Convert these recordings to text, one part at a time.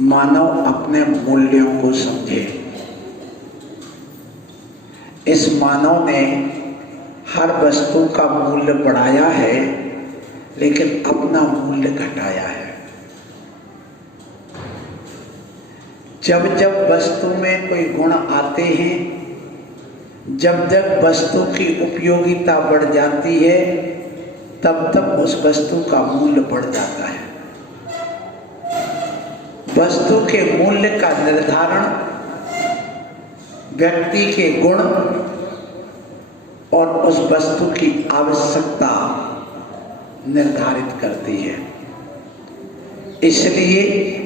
मानव अपने मूल्यों को समझे। इस मानव ने हर वस्तु का मूल्य बढ़ाया है, लेकिन अपना मूल्य घटाया है। जब जब वस्तु में कोई गुण आते हैं, जब जब वस्तु की उपयोगिता बढ़ जाती है, तब तब उस वस्तु का मूल्य बढ़ जाता है। वस्तु के मूल्य का निर्धारण व्यक्ति के गुण और उस वस्तु की आवश्यकता निर्धारित करती है। इसलिए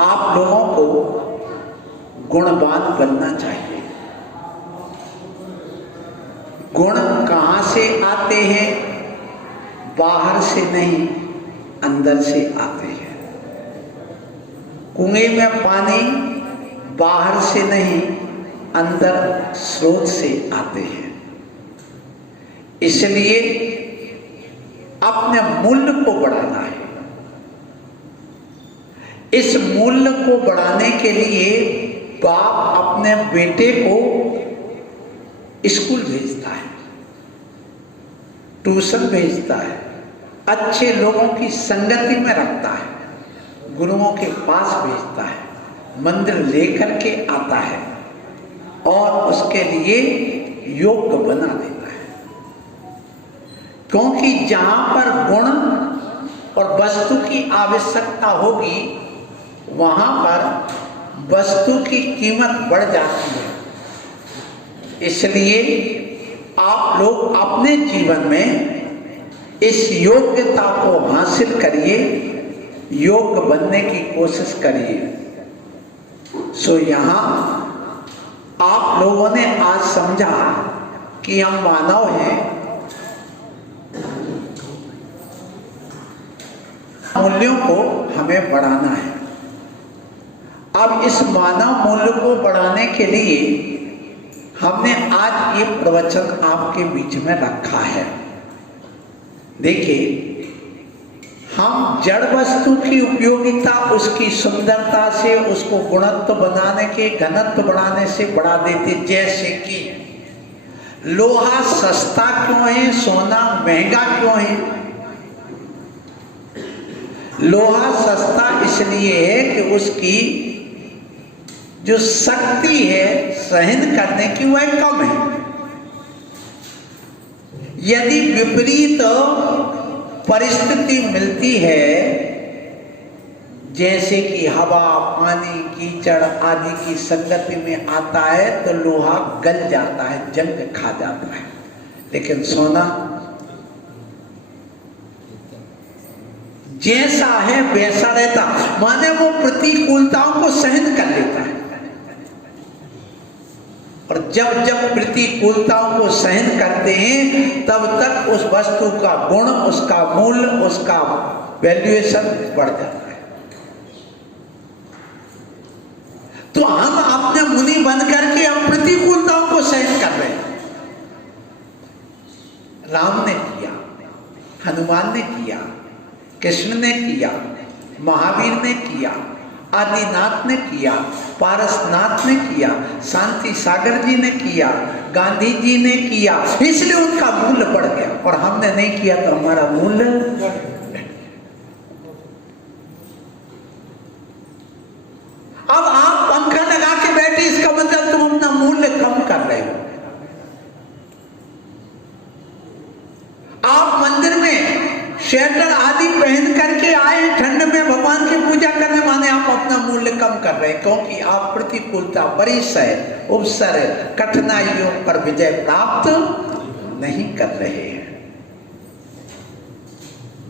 आप लोगों को गुणवान बनना चाहिए। गुण कहां से आते हैं? बाहर से नहीं, अंदर से आते हैं। कुएं में पानी बाहर से नहीं, अंदर स्रोत से आते हैं। इसलिए अपने मूल्य को बढ़ाना है। इस मूल्य को बढ़ाने के लिए बाप अपने बेटे को स्कूल भेजता है, ट्यूशन भेजता है, अच्छे लोगों की संगति में रखता है, गुरुओं के पास भेजता है, मंदिर लेकर के आता है और उसके लिए योग्य बना देता है। क्योंकि जहां पर गुण और वस्तु की आवश्यकता होगी, वहां पर वस्तु की कीमत बढ़ जाती है। इसलिए आप लोग अपने जीवन में इस योग्यता को हासिल करिए, योग्य बनने की कोशिश करिए। सो यहाँ आप लोगों ने आज समझा कि हम मानव हैं, मूल्यों को हमें बढ़ाना है। अब इस मानव मूल्य को बढ़ाने के लिए हमने आज ये प्रवचन आपके बीच में रखा है। देखिए, हम जड़ वस्तु की उपयोगिता उसकी सुंदरता से, उसको गुणत्व बनाने के, घनत्व बढ़ाने से बढ़ा देते। जैसे कि लोहा सस्ता क्यों है, सोना महंगा क्यों है? लोहा सस्ता इसलिए है कि उसकी जो शक्ति है सहन करने की वह कम है। यदि विपरीत परिस्थिति मिलती है, जैसे कि हवा, पानी, कीचड़ आदि की संगति में आता है, तो लोहा गल जाता है, जंग खा जाता है। लेकिन सोना जैसा है वैसा रहता, माने वो प्रतिकूलताओं को सहन कर लेता है। और जब जब प्रतिकूलताओं को सहन करते हैं, तब तक उस वस्तु का गुण, उसका मूल्य, उसका वैल्यूएशन बढ़ जाता है। तो हम अपने मुनि बन करके हम प्रतिकूलताओं को सहन कर रहे हैं। राम ने किया, हनुमान ने किया, कृष्ण ने किया, महावीर ने किया, आदिनाथ ने किया, पारसनाथ ने किया, शांति सागर जी ने किया, गांधी जी ने किया। इसलिए उनका मूल्य बढ़ गया, और हमने नहीं किया तो हमारा मूल्य। अब आप पंखा लगा के बैठे, इसका मतलब तुम अपना मूल्य कम कर रहे हो। आप मंदिर में स्वेटर आदि पहन करके आए, ठंड में भगवान की पूजा करने, माने आप अपना मूल्य कम कर रहे हैं। क्योंकि आप प्रतिकूलता, परिसय, उपसर, कठिनाइयों पर विजय प्राप्त नहीं कर रहे हैं।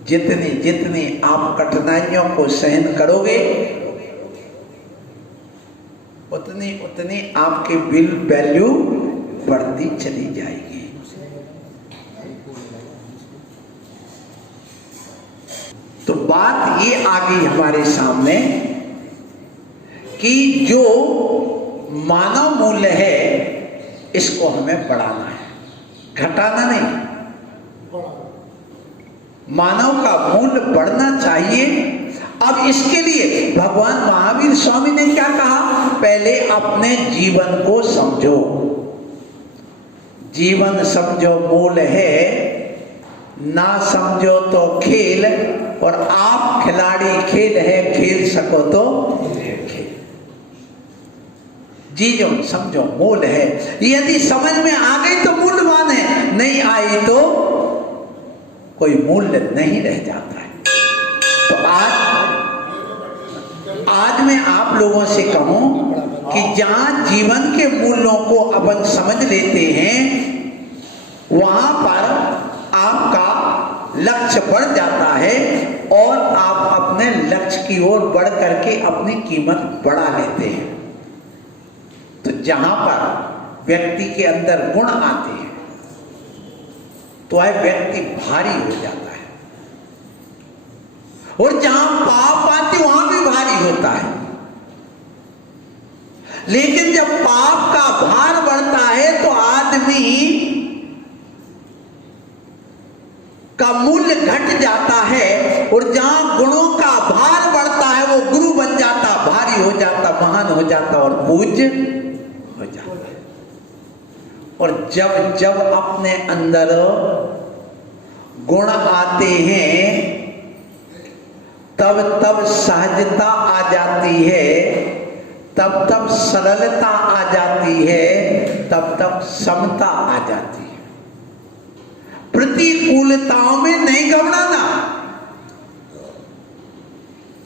जितनी जितनी आप कठिनाइयों को सहन करोगे, उतनी उतनी आपकी बिल वैल्यू बढ़ती चली जाएगी। तो बात ये आ गई हमारे सामने कि जो मानव मूल्य है, इसको हमें बढ़ाना है, घटाना नहीं। मानव का मूल्य बढ़ना चाहिए। अब इसके लिए भगवान महावीर स्वामी ने क्या कहा? पहले अपने जीवन को समझो। जीवन समझो मूल है, ना समझो तो खेल, और आप खिलाड़ी खेल है, खेल सको तो खेल। जीजो समझो मूल है। यदि समझ में आ गई तो मूल्यवान है, नहीं आई तो कोई मूल्य नहीं रह जाता है। तो आज मैं आप लोगों से कहूं कि जहां जीवन के मूल्यों को अपन समझ लेते हैं, वहां पर आपका लक्ष्य बढ़ जाता है और आप अपने लक्ष्य की ओर बढ़ करके अपनी कीमत बढ़ा लेते हैं। तो जहां पर व्यक्ति के अंदर गुण आते हैं तो वह व्यक्ति भारी हो जाता है, और जहां पाप आते वहां भी भारी होता है। लेकिन जब पाप का भार बढ़ता है तो आदमी का मूल्य घट जाता है, और जहां गुणों का भार बढ़ता है वो गुरु बन जाता, भारी हो जाता, महान हो जाता और पूज्य हो जाता है। और जब जब अपने अंदर गुण आते हैं तब तब सहजता आ जाती है, तब तब सरलता आ जाती है, तब तब समता आ जाती है। प्रतिकूलताओं में नहीं घबराना,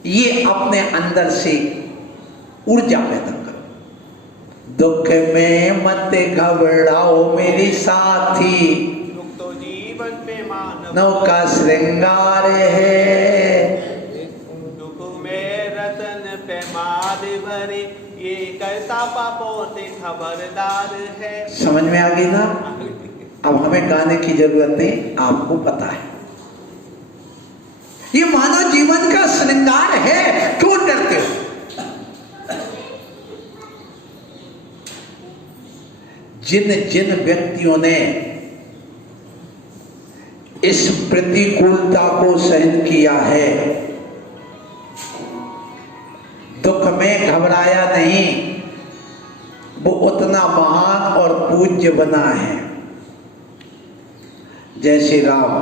ये अपने अंदर से ऊर्जा पैदा करो। दुख में मत घबराओ मेरी साथी, दुख तो जीवन में मानव नौका श्रृंगार है। दुख में रतन पे माद भरे, ये करता पापों से खबरदार है। समझ में आ गई ना? अब हमें गाने की जरूरत नहीं, आपको पता है। ये मानव जीवन का श्रृंगार है, क्यों डरते हो? जिन जिन व्यक्तियों ने इस प्रतिकूलता को सहन किया है, दुख में घबराया नहीं, वो उतना महान और पूज्य बना है। जय श्री राम,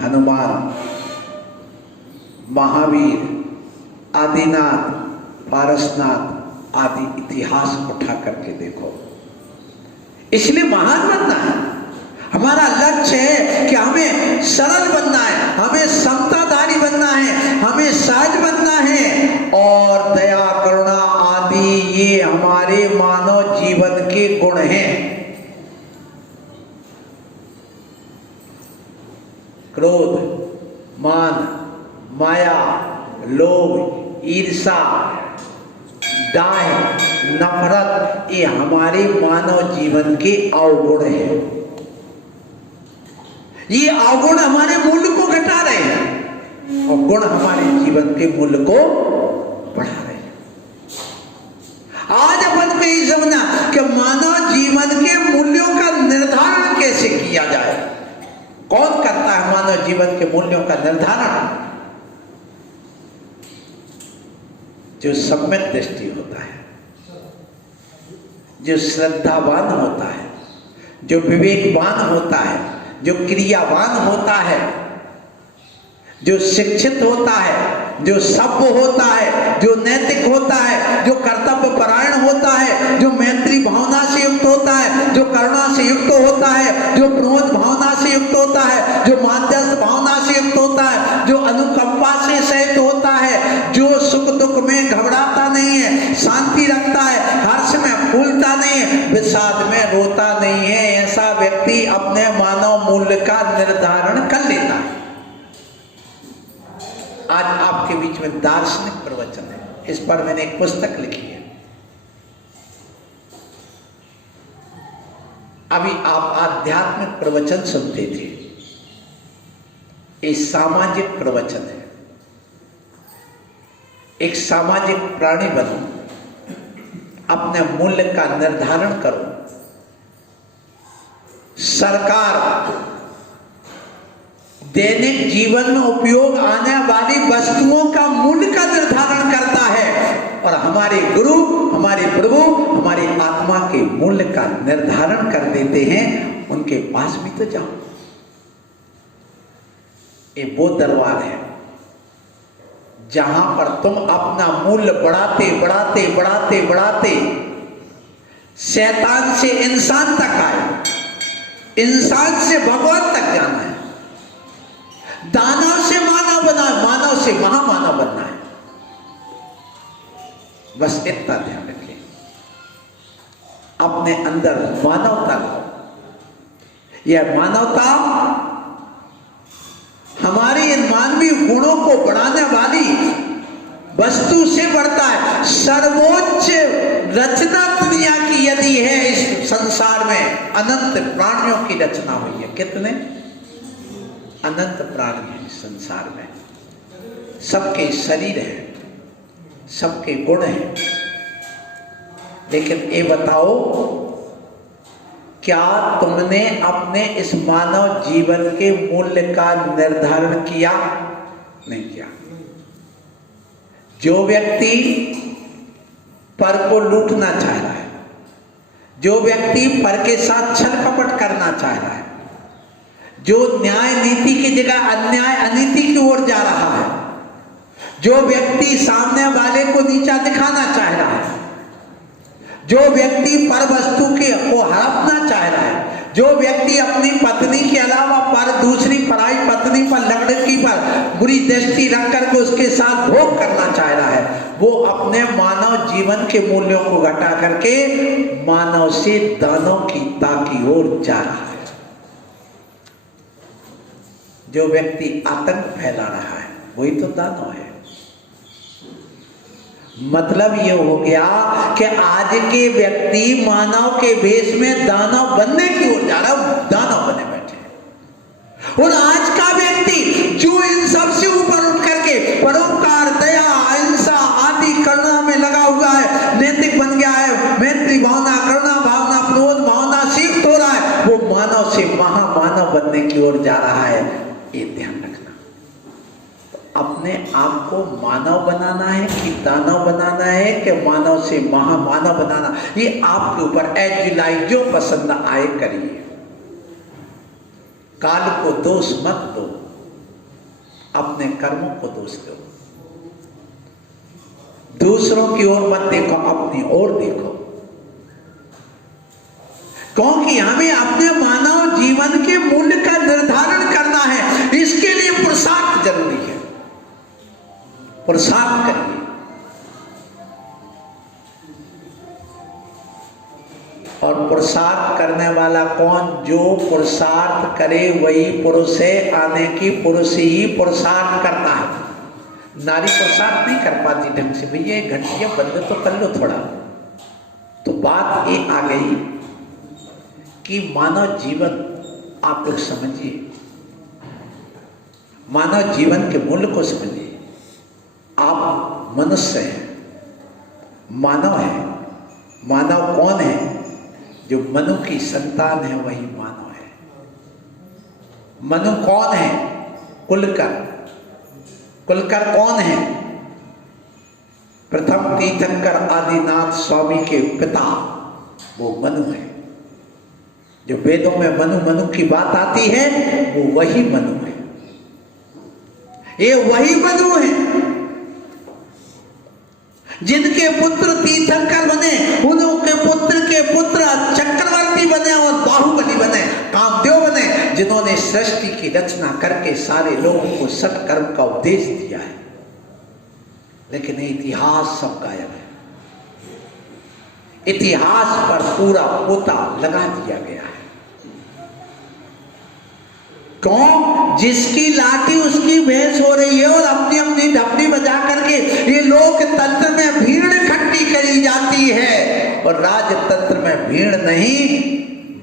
हनुमान, महावीर, आदिनाथ, पारसनाथ आदि इतिहास उठा करके देखो। इसलिए महान बनना है। हमारा लक्ष्य है कि हमें सरल बनना है, हमें समताधारी बनना है, हमें सहज बनना है, और दया करुणा आदि ये हमारे मानव जीवन के गुण हैं। क्रोध, मान, माया, लोभ, ईर्षा, दाह, नफरत ये हमारे मानव जीवन के अवगुण हैं। ये अवगुण हमारे मूल्य को घटा रहे हैं और गुण हमारे जीवन के मूल्य को बढ़ा रहे हैं। आज अपन को ये समझना कि मानव जीवन के मूल्यों का निर्धारण कैसे किया जाए। कौन करता है मानव जीवन के मूल्यों का निर्धारण? जो सम्यक दृष्टि होता है, जो श्रद्धावान होता है, जो विवेकवान होता है, जो क्रियावान होता है, जो शिक्षित होता है, जो सभ्य होता है, जो नैतिक होता है, जो कर्तव्य परायण होता है, जो मैत्री भावना से युक्त होता है, जो करुणा से युक्त होता है, जो प्रमोद भावना से युक्त होता है, जो मध्यस्थ भावना से युक्त होता है, जो अनुकंपा से सहित होता है, जो सुख दुख में घबराता नहीं है, शांति रखता है, हर्ष में फूलता नहीं है, विषाद में रोता नहीं है, ऐसा व्यक्ति अपने मानव मूल्य का निर्धारण कर लेता है। आज आपके बीच में दार्शनिक प्रवचन है, इस पर मैंने एक पुस्तक लिखी है। अभी आप आध्यात्मिक प्रवचन सुनते थे, ये सामाजिक प्रवचन है। एक सामाजिक प्राणी बनो, अपने मूल्य का निर्धारण करो। सरकार दैनिक जीवन में उपयोग आने वाली वस्तुओं का मूल्य का निर्धारण करता है। और हमारे गुरु, हमारे प्रभु, हमारी आत्मा के मूल्य का निर्धारण कर देते हैं। उनके पास भी तो जाओ। ये वो दरबार है जहां पर तुम अपना मूल्य बढ़ाते बढ़ाते बढ़ाते बढ़ाते शैतान से इंसान तक आए, इंसान से भगवान तक जाना है, दानव से मानव बना है, मानव से महामानव बनना है। बस इतना ध्यान रखें, अपने अंदर मानवता लाओ। यह मानवता हमारे इन मानवीय गुणों को बढ़ाने वाली वस्तु से बढ़ता है। सर्वोच्च रचना दुनिया की यदि है इस संसार में, अनंत प्राणियों की रचना हुई है। कितने अनंत प्राणी हैं इस संसार में, सबके शरीर है, सबके गुण हैं। लेकिन ये बताओ, क्या तुमने अपने इस मानव जीवन के मूल्य का निर्धारण किया? नहीं किया। जो व्यक्ति पर को लूटना चाह रहा है, जो व्यक्ति पर के साथ छल कपट करना चाह रहा है, जो न्याय नीति की जगह अन्याय अनीति की ओर जा रहा है, जो व्यक्ति सामने वाले को नीचा दिखाना चाह रहा है, जो व्यक्ति पर वस्तु को हड़पना चाह रहा है, जो व्यक्ति अपनी पत्नी के अलावा पर दूसरी पराई पत्नी पर, लड़की पर बुरी दृष्टि रख करके उसके साथ भोग करना चाह रहा है, वो अपने मानव जीवन के मूल्यों को घटा करके मानव से दानवता की ओर जा रहा है। जो व्यक्ति आतंक फैला रहा है वही तो दानव है। मतलब ये हो गया कि आज के व्यक्ति मानव के भेष में दानव बनने की ओर जा रहा है, दानव बने बैठे। और आज का व्यक्ति जो इन सब से ऊपर उठ करके परोपकार, दया, अहिंसा आदि करुणा में लगा हुआ है, नैतिक बन गया है, मैत्री भावना, करुणा भावना, प्रबोध भावना सीख हो रहा है, वो मानव से महामानव बनने की ओर जा रहा है। ये ध्यान रखना। अपने आप को मानव बनाना है कि दानव बनाना है कि मानव से महामानव बनाना, ये आपके ऊपर एज यू लाइक, जो पसंद आए करिए। काल को दोष मत दो, अपने कर्मों को दोष दो। दूसरों की ओर मत देखो, अपनी ओर देखो। क्योंकि हमें अपने मानव जीवन के मूल्य का निर्धारण करना है। इसके लिए पुरुषार्थ जरूरी है। पुरुषार्थ करिए। और पुरुषार्थ करने वाला कौन? जो पुरुषार्थ करे वही पुरुष है। आने की पुरुष ही पुरुषार्थ करता है। नारी पुरुषार्थ नहीं कर पाती ढंग से। भैया एक घंटिया बंद तो कर लो थोड़ा। तो बात ये आ गई कि मानव जीवन, आप लोग समझिए, मानव जीवन के मूल्य को समझिए। आप मनुष्य हैं, मानव है। मानव कौन है? जो मनु की संतान है वही मानव है। मनु कौन है? कुलकर। कुलकर कौन है? प्रथम तीर्थंकर आदिनाथ स्वामी के पिता, वो मनु है। जो वेदों में मनु मनु की बात आती है वो वही मनु है। ये वही मनु है जिनके पुत्र तीर्थंकर बने, उनके पुत्र के पुत्र चक्रवर्ती बने और बाहुबली बने, कामदेव बने, जिन्होंने सृष्टि की रचना करके सारे लोगों को सत्कर्म का उपदेश दिया है। लेकिन इतिहास सब गायब है। इतिहास पर पूरा पोता लगा दिया गया है। क्यों? जिसकी लाठी उसकी भैंस हो रही है और अपनी अपनी ढपली बजा करके ये लोकतंत्र में भीड़ इकट्ठी करी जाती है और राजतंत्र में भीड़ नहीं,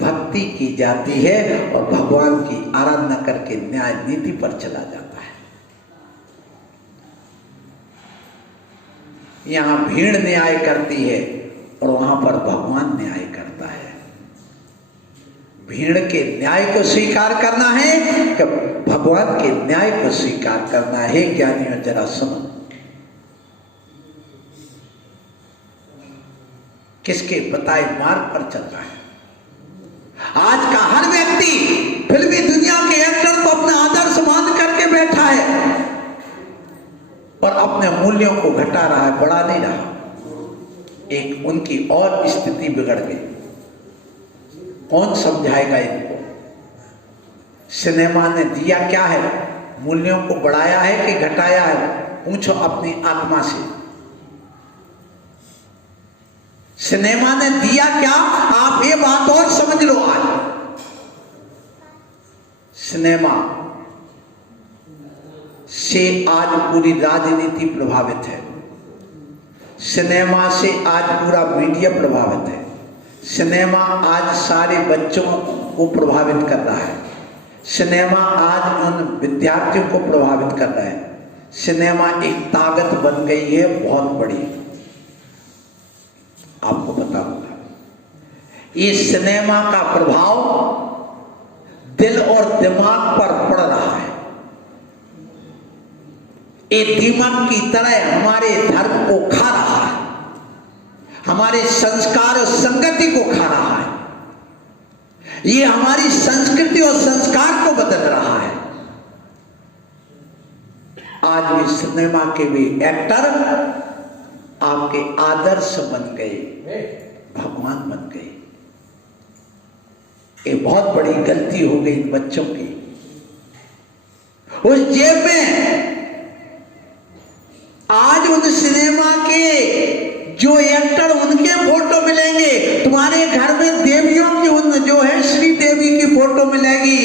भक्ति की जाती है और भगवान की आराधना करके न्याय नीति पर चला जाता है। यहां भीड़ न्याय करती है और वहां पर भगवान न्याय करता है। भीड़ के न्याय को स्वीकार करना है कि भगवान के न्याय को स्वीकार करना है। ज्ञानियों जरा सुनो, किसके बताए मार्ग पर चल रहा है। आज का हर व्यक्ति फिल्मी दुनिया के एक्टर को अपना आदर्श मान करके बैठा है और अपने मूल्यों को घटा रहा है, बढ़ा नहीं रहा। एक उनकी और स्थिति बिगड़ गई। कौन समझाएगा इनको? सिनेमा ने दिया क्या है? मूल्यों को बढ़ाया है कि घटाया है? पूछो अपनी आत्मा से। सिनेमा ने दिया क्या? आप ये बात और समझ लो। आज सिनेमा से आज पूरी राजनीति प्रभावित है। सिनेमा से आज पूरा मीडिया प्रभावित है। सिनेमा आज सारे बच्चों को प्रभावित कर रहा है। सिनेमा आज उन विद्यार्थियों को प्रभावित कर रहा है। सिनेमा एक ताकत बन गई है बहुत बड़ी। आपको पता होगा इस सिनेमा का प्रभाव दिल और दिमाग पर पड़ रहा है। एक दीमक की तरह हमारे धर्म को खा रहा है, हमारे संस्कार और संगति को खा रहा है। ये हमारी संस्कृति और संस्कार को बदल रहा है। आज भी सिनेमा के भी एक्टर आपके आदर्श बन गए, भगवान बन गए। ये बहुत बड़ी गलती हो गई इन बच्चों की। उस जेब में आज उन सिनेमा के जो एक्टर उनके फोटो मिलेंगे। तुम्हारे घर में देवियों की उन जो है श्री देवी की फोटो मिलेगी,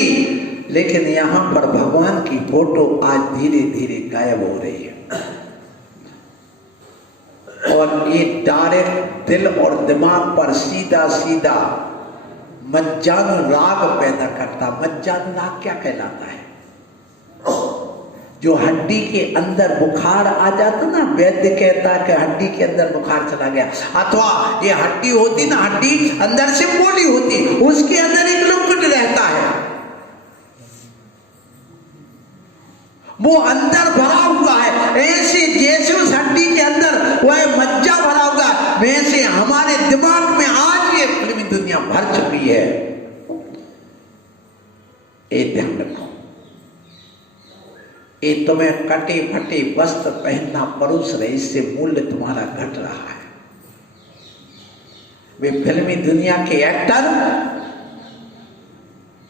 लेकिन यहां पर भगवान की फोटो आज धीरे धीरे गायब हो रही है। और ये डायरेक्ट दिल और दिमाग पर सीधा सीधा मज्जानुराग पैदा करता। मज्जानुराग क्या कहलाता है? जो हड्डी के अंदर बुखार आ जाता ना, वैद्य कहता है कि हड्डी के अंदर बुखार चला गया। अथवा ये हड्डी होती ना, हड्डी अंदर से पोली होती, उसके अंदर एक लिक्विड रहता है, वो अंदर भरा हुआ है। ऐसे जैसे उस हड्डी के अंदर वह मज्जा भरा हुआ, वैसे हमारे दिमाग में आज ये फिल्मी दुनिया भर चुकी है। एक ध्यान रखो, ये तुम्हें कटे फटे वस्त्र पहनना परोस रहे, इससे मूल्य तुम्हारा घट रहा है। वे फिल्मी दुनिया के एक्टर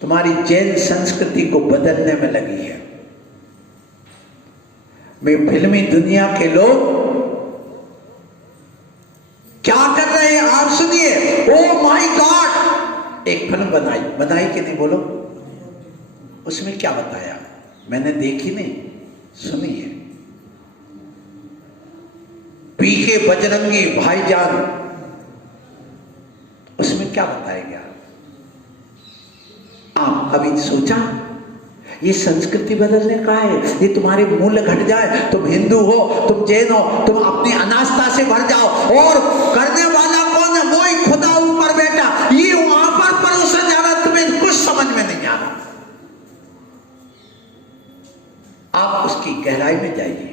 तुम्हारी जैन संस्कृति को बदलने में लगी है। वे फिल्मी दुनिया के लोग क्या कर रहे हैं आप सुनिए। ओ माय गॉड, एक फिल्म बनाई कि नहीं बोलो? उसमें क्या बताया? मैंने देखी नहीं, सुनिए। पीके बजरंगी भाईजान, उसमें क्या बताया गया? आप कभी सोचा ये संस्कृति बदलने का है? ये तुम्हारे मूल्य घट जाए, तुम हिंदू हो, तुम जैन हो, तुम अपनी अनास्था से भर जाओ, और करने वाला कौन है? वो ही खुदा ऊपर बैठा, ये वहां पर परोसा जा रहा, तुम्हें कुछ समझ में नहीं आ रहा। आप उसकी गहराई में जाइए।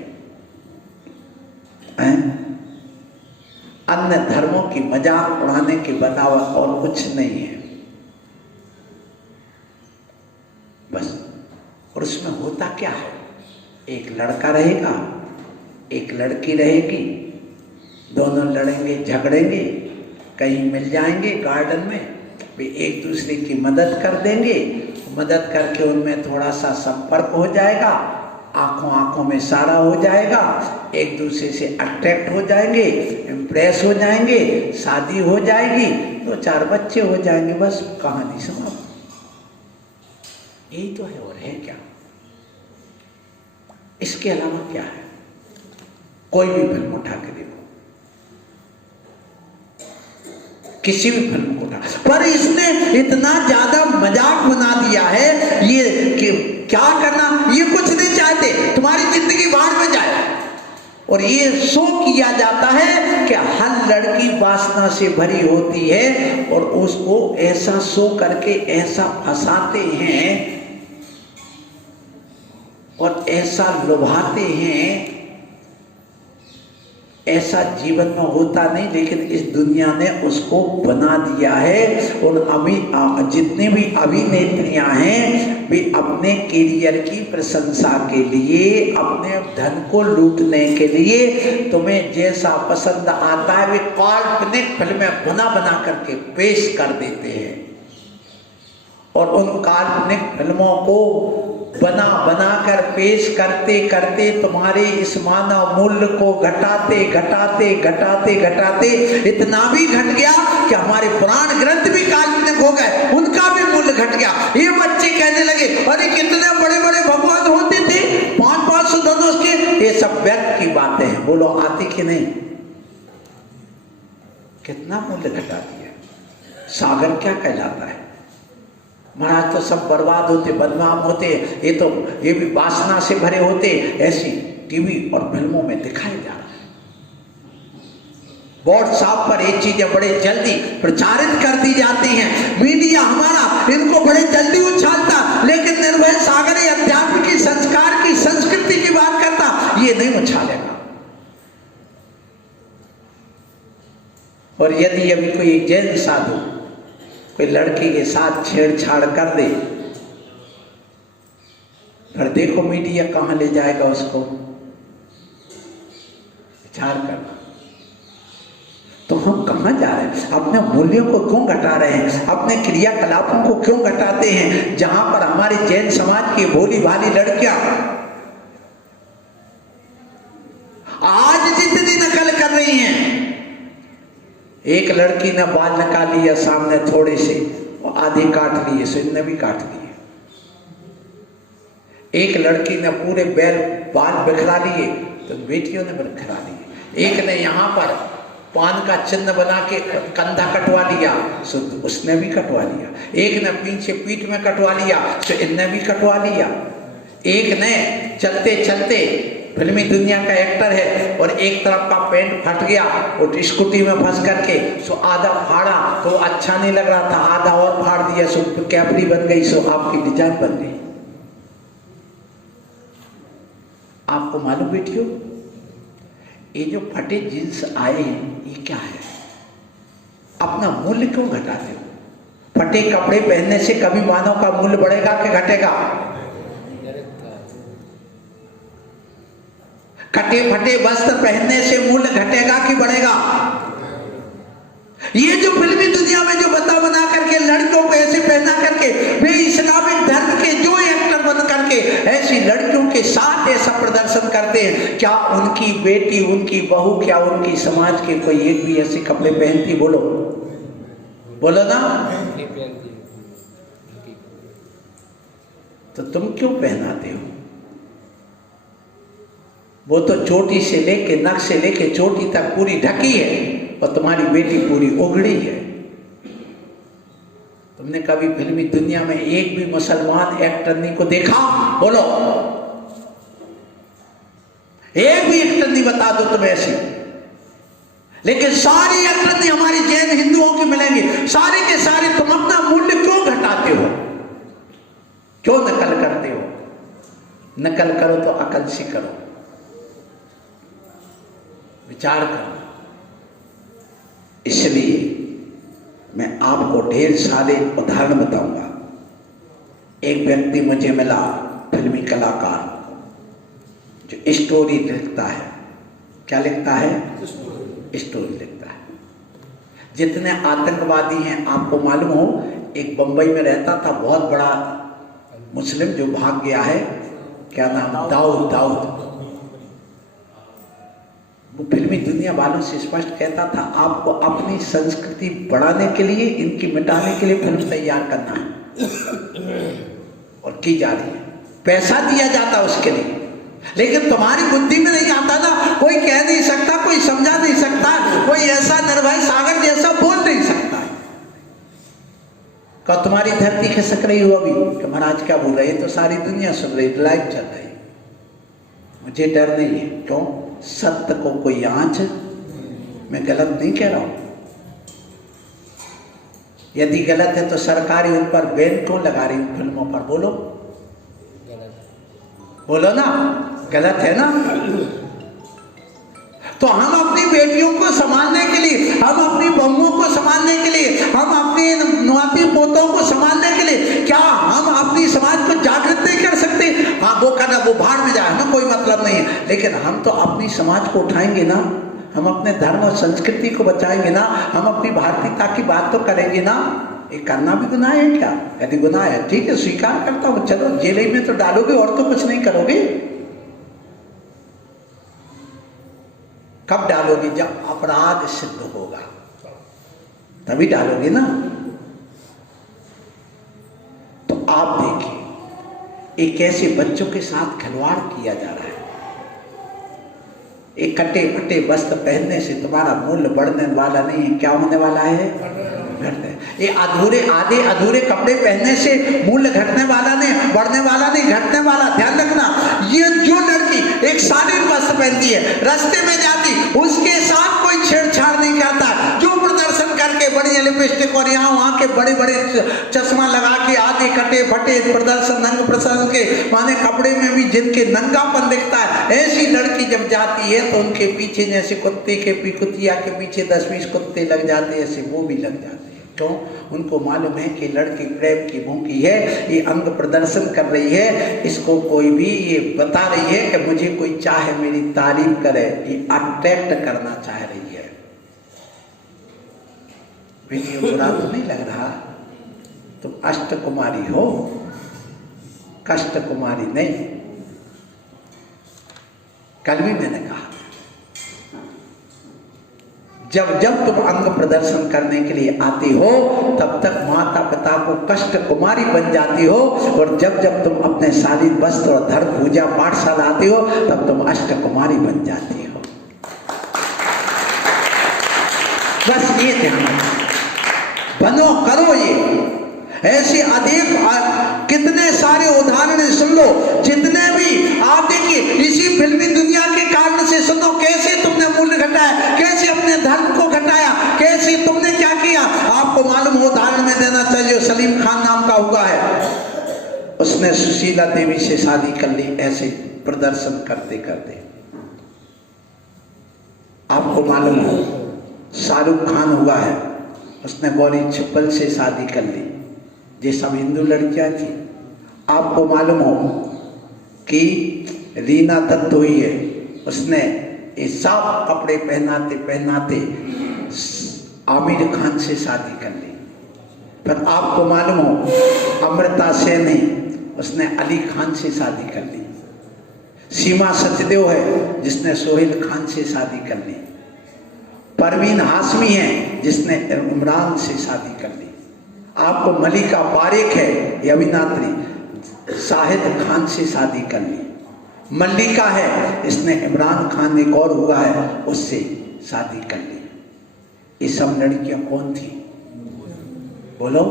अन्य धर्मों की मजाक उड़ाने के बदलाव और कुछ नहीं है बस। और उसमें होता क्या है? एक लड़का रहेगा, एक लड़की रहेगी, दोनों लड़ेंगे, झगड़ेंगे, कहीं मिल जाएंगे गार्डन में, वे एक दूसरे की मदद कर देंगे, मदद करके उनमें थोड़ा सा संपर्क हो जाएगा, आंखों आंखों में इशारा हो जाएगा, एक दूसरे से अट्रैक्ट हो जाएंगे, इम्प्रेस हो जाएंगे, शादी हो जाएगी, 2-4 बच्चे हो जाएंगे, बस कहानी समाप्त। यही तो है, और है क्या? इसके अलावा क्या है? कोई भी फिल्म उठा के देखो, किसी भी फिल्म को उठा, पर इसने इतना ज्यादा मजाक बना दिया है ये कि क्या करना, ये कुछ नहीं चाहते, तुम्हारी जिंदगी बाहर में जाए। और ये शो किया जाता है कि हर लड़की वासना से भरी होती है, और उसको ऐसा शो करके ऐसा फंसाते हैं और ऐसा लुभाते हैं, ऐसा जीवन में होता नहीं, लेकिन इस दुनिया ने उसको बना दिया है। और अभी जितने भी अभिनेत्रियां हैं वे अपने कैरियर की प्रशंसा के लिए, अपने धन को लूटने के लिए तुम्हें जैसा पसंद आता है वे काल्पनिक फिल्में बना बना करके पेश कर देते हैं। और उन काल्पनिक फिल्मों को बना बना कर पेश करते करते तुम्हारे इस मानव मूल्य को घटाते घटाते घटाते घटाते इतना भी घट गया कि हमारे पुराण ग्रंथ भी काल्पनिक हो गए, उनका भी मूल्य घट गया। ये बच्चे कहने लगे अरे कितने बड़े बड़े भगवान होते थे, 500-500 धनुष के। ये सब व्यर्थ की बातें हैं, बोलो आती कि नहीं? कितना मूल्य घटा दिया। सागर क्या कहलाता है? महाराज तो सब बर्बाद होते, बदनाम होते, ये भी वासना से भरे होते। ऐसी टीवी और फिल्मों में दिखाई जा रहा है। व्हाट्सएप पर ये चीजें बड़े जल्दी प्रचारित कर दी जाती हैं। मीडिया हमारा इनको बड़े जल्दी उछालता, लेकिन निर्भय सागर अध्यात्म की, संस्कार की, संस्कृति की बात करता, ये नहीं उछालेगा। और यदि अभी कोई जैन साधु कोई लड़की के साथ छेड़छाड़ कर दे, फिर देखो मीडिया कहां ले जाएगा उसको। विचार करना। तो हम कहां जा रहे हैं? अपने मूल्यों को क्यों घटा रहे हैं? अपने क्रियाकलापों को क्यों घटाते हैं? जहां पर हमारे जैन समाज की भोली भाली लड़कियां आज जितनी नकल कर रही हैं, एक लड़की ने बाल निकाल लिया सामने थोड़े से, आधे काट लिए, सो इनने भी काट लिए। एक लड़की ने पूरे बाल बिखरा लिए तो बेटियों ने बिखरा लिए। एक ने यहाँ पर पान का चिन्ह बना के कंधा कटवा लिया, सो उसने भी कटवा लिया। एक ने पीछे पीठ में कटवा लिया, सो इनने भी कटवा लिया। एक ने चलते चलते, फिल्मी दुनिया का एक्टर है, और एक तरफ का पैंट फट गया और स्कूटी में फंस करके सो आधा फाड़ा तो अच्छा नहीं लग रहा था, आधा और फाड़ दिया, सो कैपरी बन गई, सो आपकी डिजाइन बन गई। आपको मालूम बेटियों, ये जो फटे जींस आए हैं ये क्या है? अपना मूल्य क्यों घटाते हो? फटे कपड़े पहनने से कभी मानव का मूल्य बढ़ेगा कि घटेगा? कटे फटे वस्त्र पहनने से मूल्य घटेगा कि बढ़ेगा? ये जो फिल्मी दुनिया में जो बना करके लड़कियों को ऐसे पहना करके वे इस्लामिक धर्म के जो एक्टर बन करके ऐसी लड़कियों के साथ ऐसा प्रदर्शन करते हैं, क्या उनकी बेटी, उनकी बहू, क्या उनकी समाज के कोई एक भी ऐसे कपड़े पहनती? बोलो बोलो ना। तो तुम क्यों पहनाते हो? वो तो चोटी से लेके, नक से लेके चोटी तक पूरी ढकी है, और तुम्हारी बेटी पूरी उगड़ी है। तुमने कभी फिल्मी दुनिया में एक भी मुसलमान एक्टरनी को देखा? बोलो, एक भी एक्टरनी बता दो तुम ऐसी। लेकिन सारी एक्टरनी हमारी जैन हिंदुओं की मिलेंगी, सारे के सारे। तुम अपना मूल्य क्यों घटाते हो? क्यों नकल करते हो? नकल करो तो अकल से करो, विचार करो। इसलिए मैं आपको ढेर सारे उदाहरण बताऊंगा। एक व्यक्ति मुझे मिला, फिल्मी कलाकार, जो स्टोरी लिखता है। क्या लिखता है? स्टोरी लिखता है। जितने आतंकवादी हैं आपको मालूम हो, एक बंबई में रहता था बहुत बड़ा मुस्लिम जो भाग गया है, क्या नाम? दाऊद। वो फिल्मी दुनिया वालों से स्पष्ट कहता था, आपको अपनी संस्कृति बढ़ाने के लिए, इनकी मिटाने के लिए फिल्म तैयार करना है, और की जा रही है। पैसा दिया जाता उसके लिए, लेकिन तुम्हारी बुद्धि में नहीं आता ना। कोई कह नहीं सकता, कोई समझा नहीं सकता, कोई ऐसा निर्भय सागर जैसा बोल नहीं सकता है। क्या तुम्हारी धरती खिसक रही हो अभी कि महाराज क्या बोल रहे हैं? तो सारी दुनिया सुन रही, लाइव चल रही। मुझे डर नहीं है। क्यों? सत्य को कोई आंच, मैं गलत नहीं कह रहा हूं। यदि गलत है तो सरकारी उन पर बैन क्यों लगा रही फिल्मों पर? बोलो। बोलो ना, गलत है ना? तो हम अपनी बेटियों को संभालने के लिए, हम अपनी बहुओं को संभालने के लिए, हम अपने नुआती पोतों को संभालने के लिए क्या हम अपनी समाज को जागृत नहीं कर सकते? हाँ, वो करना, वो भाड़ में जाए, हमें कोई मतलब नहीं है, लेकिन हम तो अपनी समाज को उठाएंगे ना, हम अपने धर्म और संस्कृति को बचाएंगे ना, हम अपनी भारतीयता की बात तो करेंगे ना। ये करना भी गुनाह है क्या? यदि गुनाह है, ठीक है, स्वीकार करता हूँ, चलो जेल में तो डालोगे और तो कुछ नहीं करोगे। कब डालोगे? जब अपराध सिद्ध होगा तभी डालोगे ना। तो आप देखिए, एक ऐसे बच्चों के साथ खिलवाड़ किया जा रहा है। एक कटे फटे वस्त्र पहनने से तुम्हारा मूल्य बढ़ने वाला नहीं है, क्या होने वाला है? घटने। ये आधे अधूरे कपड़े पहनने से मूल्य घटने वाला नहीं, बढ़ने वाला नहीं, घटने वाला। ध्यान रखना, ये जो लड़की एक शालीन वस्त्र पहनती है, रास्ते में जाती, उसके साथ कोई छेड़छाड़ नहीं करता। जो प्रदर्शन करके बड़ी लिपस्टिक और यहाँ वहाँ के बड़े बड़े चश्मा लगा के आधे कटे फटे प्रदर्शन, नंग प्रदर्शन के माने कपड़े में भी जिनके नंगापन दिखता है, ऐसी लड़की जब जाती है तो उनके पीछे जैसे कुत्ते के कुतिया के पीछे 10-20 कुत्ते लग जाते हैं, ऐसे वो भी लग जाते हैं। क्यों? उनको मालूम है कि लड़की प्रेम की भूखी है, ये अंग प्रदर्शन कर रही है, इसको कोई भी ये बता रही है कि मुझे कोई चाहे, मेरी तारीफ करे, ये अट्रैक्ट करना चाह रही है। वीडियो बुरा तो नहीं लग रहा? तुम अष्ट कुमारी हो, कष्ट कुमारी नहीं। कल भी मैंने कहा, जब जब तुम अंग प्रदर्शन करने के लिए आती हो तब तक माता पिता को कष्ट कुमारी बन जाती हो, और जब जब तुम अपने शालीन वस्त्र और धर्म पूजा पाठशाला आती हो तब तुम अष्ट कुमारी बन जाती हो। बस ये ध्यान बनो, करो ये। ऐसे अधिक कितने सारे उदाहरण सुन लो, जितने भी आप देखिए इसी फिल्मी दुनिया के कारण से सुनो, कैसे तुमने मूल्य घटाया, कैसे अपने धर्म को घटाया, कैसे तुमने क्या किया। आपको मालूम हो, उदाहरण में देना चाहिए, सलीम खान नाम का हुआ है, उसने सुशीला देवी से शादी कर ली ऐसे प्रदर्शन करते करते। आपको मालूम हो, शाहरुख खान हुआ है, उसने गौरी छिप्पल से शादी कर ली, ये सब हिंदू लड़कियां थी। आपको मालूम हो कि रीना दत्त हुई है, उसने ये साफ कपड़े पहनाते पहनाते आमिर खान से शादी कर ली। पर आपको मालूम हो, अमृता सेन है, उसने अली खान से शादी कर ली। सीमा सचदेव है, जिसने सोहेल खान से शादी कर ली। परवीन हाशमी है, जिसने इमरान से शादी कर ली। आपको मलिका पारेख है, ये अभिनेत्री, शाहिद खान से शादी कर ली। मल्लिका है, इसने इमरान खान एक और हुआ है, उससे शादी कर ली। ये सब लड़कियां कौन थी? बोलो।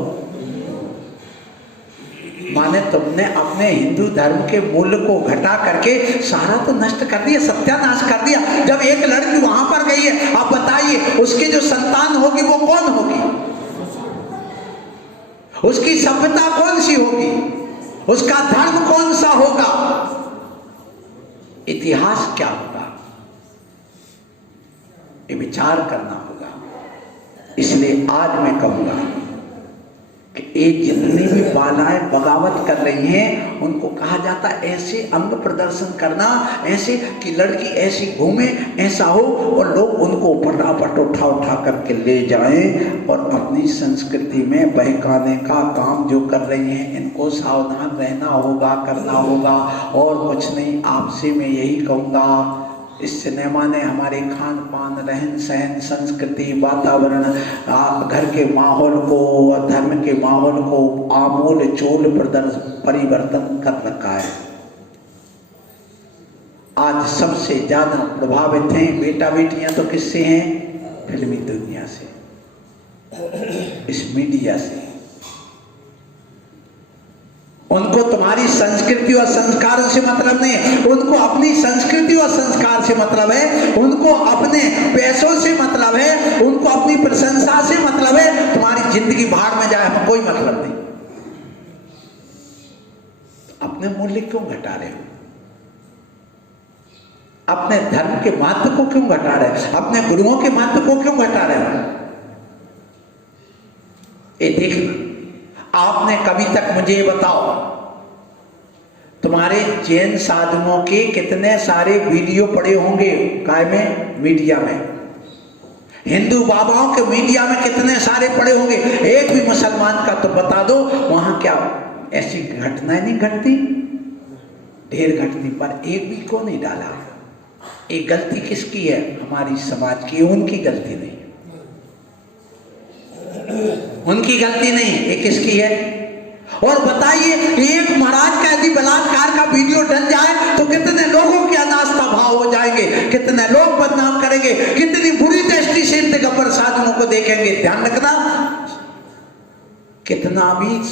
माने तुमने अपने हिंदू धर्म के मूल्य को घटा करके सारा तो नष्ट कर दिया, सत्यानाश कर दिया। जब एक लड़की वहां पर गई है, आप बताइए उसकी जो संतान होगी वो कौन होगी? उसकी सभ्यता कौन सी होगी? उसका धर्म कौन सा होगा? इतिहास क्या होगा? ये विचार करना होगा। इसलिए आज मैं कहूंगा कि एक जितनी भी बालाएं बगावत कर रही हैं, उनको कहा जाता है ऐसे अंग प्रदर्शन करना, ऐसे कि लड़की ऐसी घूमे, ऐसा हो, और लोग उनको फटाफट उठा उठा करके ले जाएं और अपनी संस्कृति में बहकाने का काम जो कर रही हैं, इनको सावधान रहना होगा, करना होगा, और कुछ नहीं। आपसे मैं यही कहूँगा, इस सिनेमा ने हमारे खान पान, रहन सहन, संस्कृति, वातावरण, घर के माहौल को और धर्म के माहौल को आमूल चूल परिवर्तन कर रखा है। आज सबसे ज्यादा प्रभावित हैं बेटा बेटियां तो किससे हैं? फिल्मी दुनिया से, इस मीडिया से। उनको तुम्हारी संस्कृति और संस्कारों से मतलब नहीं है, उनको अपनी संस्कृति और संस्कार से मतलब है, उनको अपने पैसों से मतलब है, उनको अपनी प्रशंसा से मतलब है। तुम्हारी जिंदगी भाड़ में जाए, हमें कोई मतलब नहीं। अपने मूल्य क्यों घटा रहे हो? अपने धर्म के महत्व को क्यों घटा रहे, अपने गुरुओं के महत्व को क्यों घटा रहे हो? ये देखना, आपने कभी तक मुझे ये बताओ, तुम्हारे जैन साधुओं के कितने सारे वीडियो पड़े होंगे काय में, मीडिया में, हिंदू बाबाओं के मीडिया में कितने सारे पड़े होंगे, एक भी मुसलमान का तो बता दो वहां क्या ऐसी घटनाएं नहीं घटती? ढेर घटनी, पर एक भी को नहीं डाला। एक गलती किसकी है? हमारी समाज की, उनकी गलती नहीं, उनकी गलती नहीं, ये किसकी है? और बताइए, एक महाराज का यदि बलात्कार का वीडियो डल जाए तो कितने लोगों के अनास्था भाव हो जाएंगे, कितने लोग बदनाम करेंगे, कितनी बुरी दृष्टि से गब्बर साधुओं को देखेंगे। ध्यान रखना, कितना भी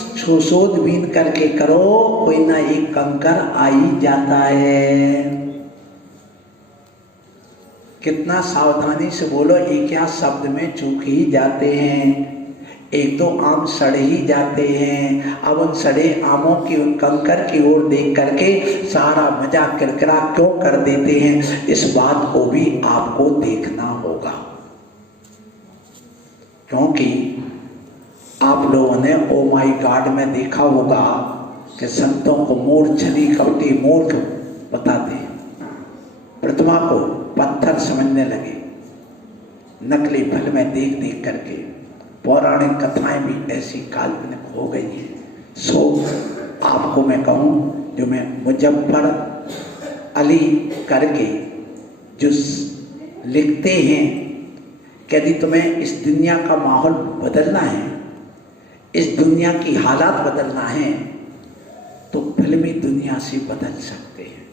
शोधबीन करके करो, कोई ना एक कंकर आ ही जाता है। कितना सावधानी से बोलो, एक या शब्द में चूक ही जाते हैं, एक दो आम सड़ ही जाते हैं। अब उन सड़े आमों की, उन कंकर की ओर देख करके सारा मजा किरकिरा क्यों कर देते हैं? इस बात को भी आपको देखना होगा, क्योंकि आप लोगों ने ओ माई गॉड में देखा होगा कि संतों को मूर्ख, छली कपटी मूर्ख बताते हैं, प्रतिमा को पत्थर समझने लगे, नकली फिल्में देख देख करके। पौराणिक कथाएं भी ऐसी काल्पनिक हो गई हैं। सो आपको मैं कहूँ, जो मैं मुजफ्फर अली करके जो लिखते हैं कि यदि तुम्हें इस दुनिया का माहौल बदलना है, इस दुनिया की हालात बदलना है, तो फिल्मी दुनिया से बदल सकते हैं।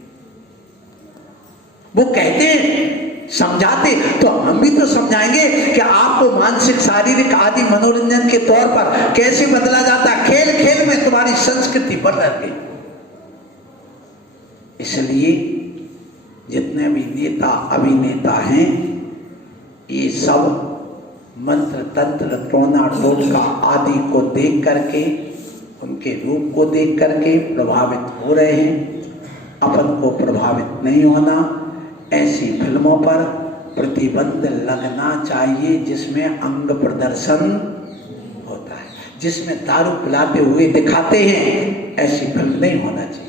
वो कहते हैं, समझाते, तो हम भी तो समझाएंगे कि आपको मानसिक, शारीरिक आदि मनोरंजन के तौर पर कैसे बदला जाता है। खेल खेल में तुम्हारी संस्कृति बदल गई। इसलिए जितने भी नेता अभिनेता हैं, ये सब मंत्र तंत्र टोना टोटका आदि को देख करके, उनके रूप को देख करके प्रभावित हो रहे हैं। अपन को प्रभावित नहीं होना, ऐसी फिल्मों पर प्रतिबंध लगना चाहिए जिसमें अंग प्रदर्शन होता है, जिसमें दारू पिलाते हुए दिखाते हैं, ऐसी फिल्म नहीं होना चाहिए।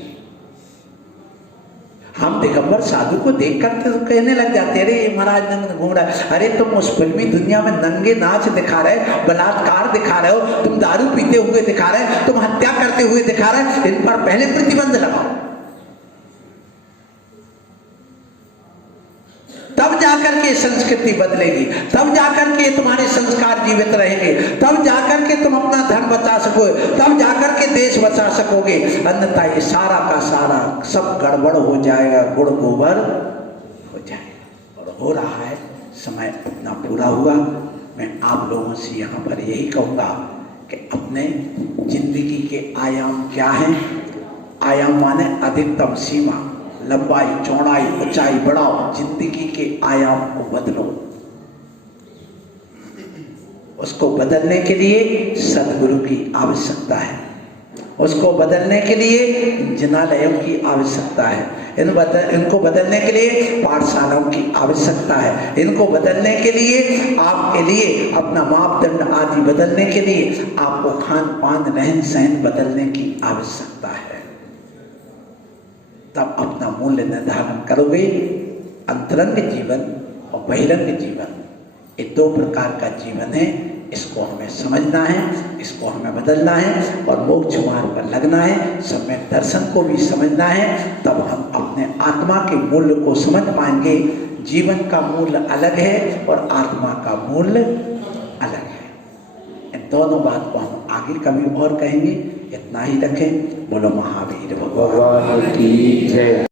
हम दिगंबर साधु को देख कर तो कहने लग जाते, अरे ये महाराज नंगे घूम रहा है। अरे तुम उस फिल्मी दुनिया में नंगे नाच दिखा रहे, बलात्कार दिखा रहे हो, तुम दारू पीते हुए दिखा रहे, तुम हत्या करते हुए दिखा रहे, इन पर पहले प्रतिबंध लगाओ, तब जाकर के संस्कृति बदलेगी, तब जाकर के तुम्हारे संस्कार जीवित रहेंगे, तब जाकर के तुम अपना धर्म बचा सकोगे, तब जाकर के देश बचा सकोगे। अन्यथा ये सारा का सारा सब गड़बड़ हो जाएगा, गुड़ गोबर हो जाएगा। और हो रहा है, समय अपना पूरा हुआ। मैं आप लोगों से यहाँ पर यही कहूँगा कि अपने जिंदगी के आयाम क्या हैं? आयाम माने अधिकतम सीमा, लंबाई, चौड़ाई, ऊंचाई बढ़ाओ। जिंदगी के आयाम को बदलो। उसको बदलने के लिए सदगुरु की आवश्यकता है, उसको बदलने के लिए जिनालयों की आवश्यकता है, इनको बदलने के लिए पाठशालाओं की आवश्यकता है, इनको बदलने के लिए, आपके लिए अपना मापदंड आदि बदलने के लिए आपको खान पान रहन सहन बदलने की आवश्यकता है। तब अपना मूल्य निर्धारण करोगे। अंतरंग जीवन और बहिरंग जीवन, ये दो प्रकार का जीवन है। इसको हमें समझना है, इसको हमें बदलना है और मोक्ष मार्ग पर लगना है। सम्यक दर्शन को भी समझना है, तब हम अपने आत्मा के मूल्य को समझ पाएंगे। जीवन का मूल्य अलग है और आत्मा का मूल्य अलग है। इन दोनों बात को हम आगे कभी और कहेंगे। इतना ही रखें। बोलो महावीर भगवान की जय।